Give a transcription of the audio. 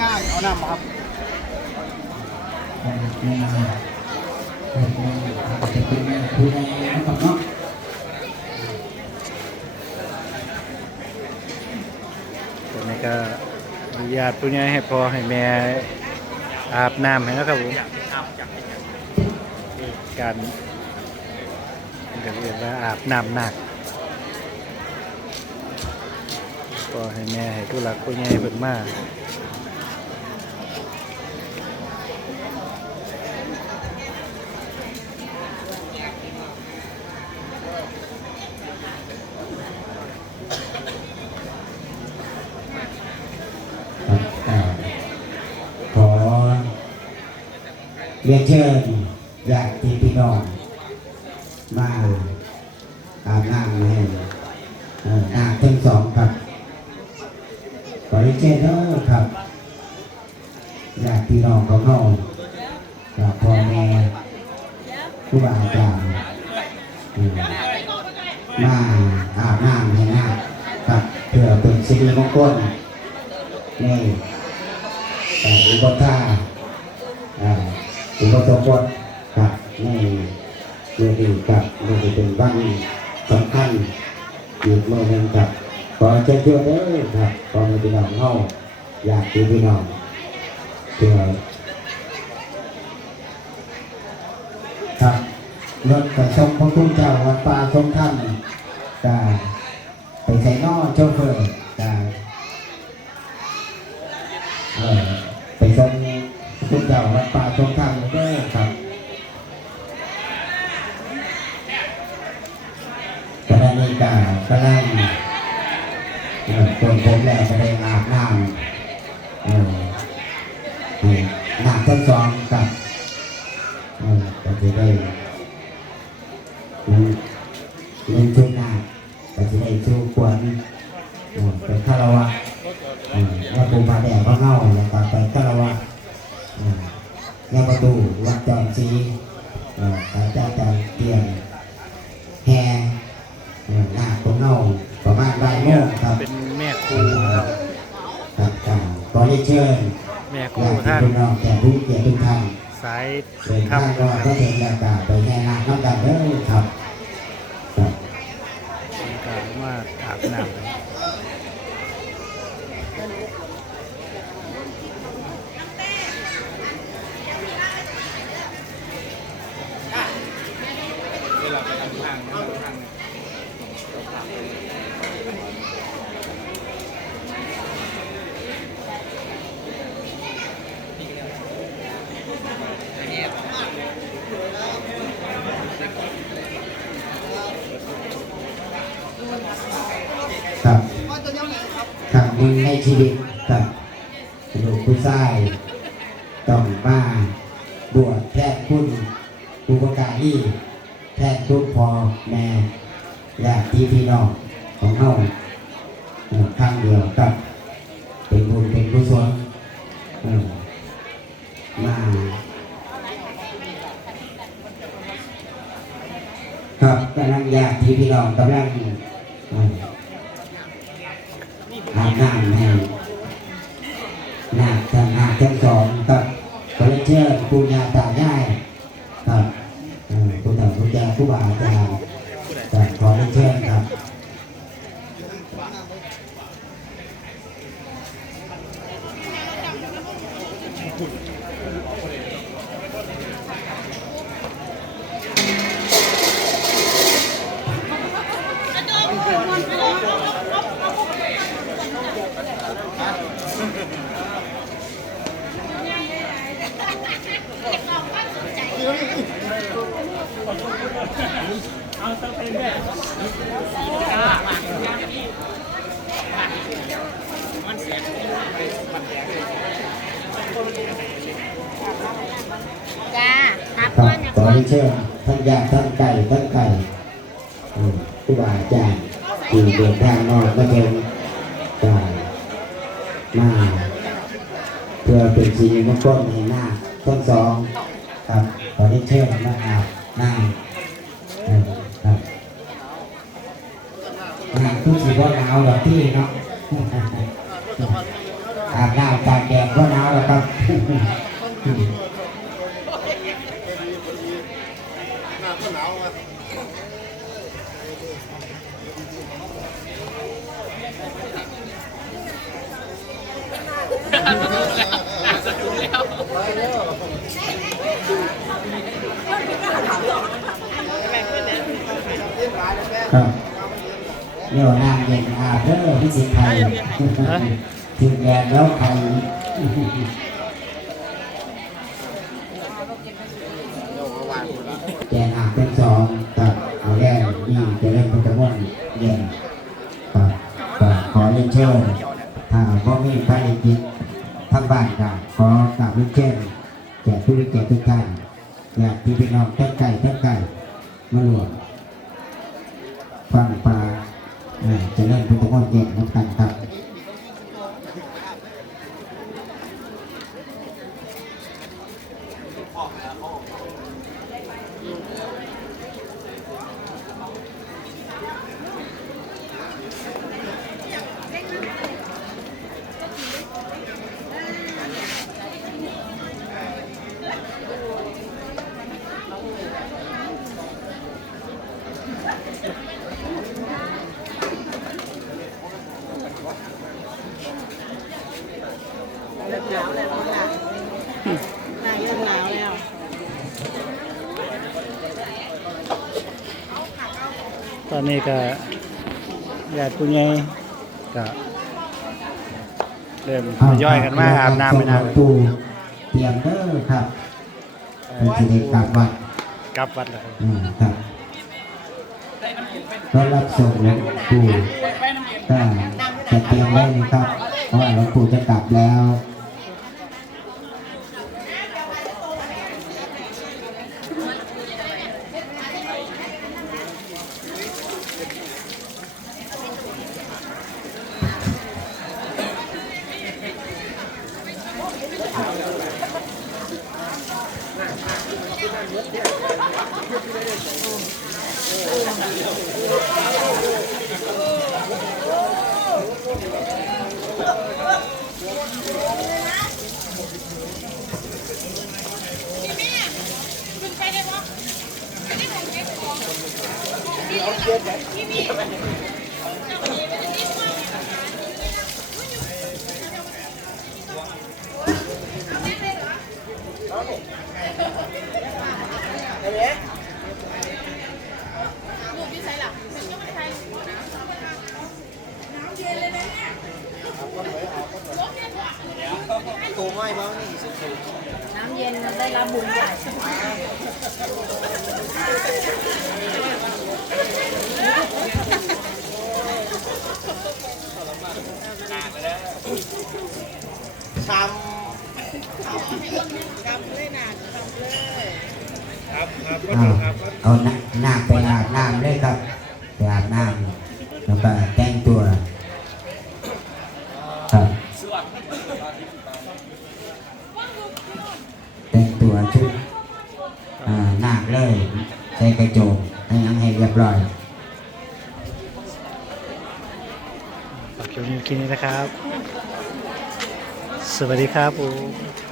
ง่ายเอาน้ำมามาเปิดมาจะเป็นผู้ใดนะครับเนาะตอนนี้ก็อนุญาตผู้ใหญ่ให้พ่อให้แม่อาบน้ำให้นะครับผมการ เดี๋ยวเรียกว่าอาบน้ำหนักพ่อให้แม่ให้ผู้หลักผู้ใหญ่เพิ่นมาครับอ่าขอเรียนเชิญญาติพี่น้อง มาอาบน้ำให้เอ่อนาคทั้งสองครับขอเรียนเชิญเด้อครับญาติพี่น้องของเรากับพ่อแม่ครูบาอาจารย์มาอาบน้ำให้หน้าครับเพื่อเป็นสิริมงคลนี่แต่อุปถาอุปสมบทกับนี่ เรื่องกับเรื่องเป็นบ้านสำคัญอีกเมื่อหนึงกับขอเชิญชวนเด้อครับขอให้พี่น้องเฮาอยากคือพี่น้องเพื่อครับรถกระชมพระคุณเจ้าวัดป่าทรงธรรมก็ไปใส่นอโชเฟอร์ กากระนั้นเอ่อคนผมแล้วก็ได้อาบน้ำหน้ำทั้งสองกับก็จะได้ ครูญาติท่านพี่น้องแก่ผู้เกียรติทุกท่านสายเดินครัทาบงก็ก็เดินแล้วก็ไปแห่นาคน้ำกันเด้อครับครับกล่าวว่าอาบน้ำ หนึ่งในชีวิตครับลูกผู้ชายต้องมาบวชแทนคุณอุปการีแทนคุณพ่อแม่ญาติพี่น้องของเขาเอ่อครั้งเดียวกับ เป็นบุญเป็นกุศลเอ่อมาครับกำลังญาติพี่น้องกำลัง จ้าครับครัเพื่บอนนะขอเชิญท่านญาติท่านไก่ท่านไก่อ่อผู้บาอาจารย์ที่เดินทางนอกมาเป็นกามาเพื่อเป็นสีมงคลในหน้าต้นสองครับ ตอนนี้นเชิญมาอาบน้ำครับน้ำทุกสีว่าหนาวหรอที่เนาะอาบน้ำตากแดดว่าหนาวหรอครับหนาวก็หนาวอะ ยวน้ำเย็นอาบเด้อพี่สิทไทยถึงแดดแล้วใครแกนอาบเป็นสองกับเอาแรกนี่จะเล่นโปเกมอนเย็นครับก็ขอเรียนเชิญถ้าพ่อมีพระเอกจิตทั้งบ้านก็ขอกราบเรียนเชิญแก่ผู้ริเกียรติทุกท่านและพี่พี่น้องทั้งไก่ทั้งไก่มารวมฟังปลา ล่นพุทธมนต์เย็นน้ำกันครับหนาวแล้วค่ะหนาวเริ่มหนาวแล้ว ตอนนี้ก็ญาติผู้ใหญ่ก็เริ่มทยอยกันมาอาบน้ำไม่นานตูเตรียมเด้อครับเป็นสิริกลับวัดกลับวัดแล้วครับอืมครับก็รับส่งหลวงปู่ก็จะเตรียมไว้นะครับเพราะว่าหลวงปู่จะกลับแล้ว น้ำเย็นได้รับบุญใหญ่เอาเอาหน้าหน้าไปอาบน้ำเลยครับไปอาบน้ำแล้วก็แต่งตัว เลย ใส่กระจมให้ยังให้เรียบร้อยฝากคลิปนี้แค่นี้นะครับ สวัสดีครับผม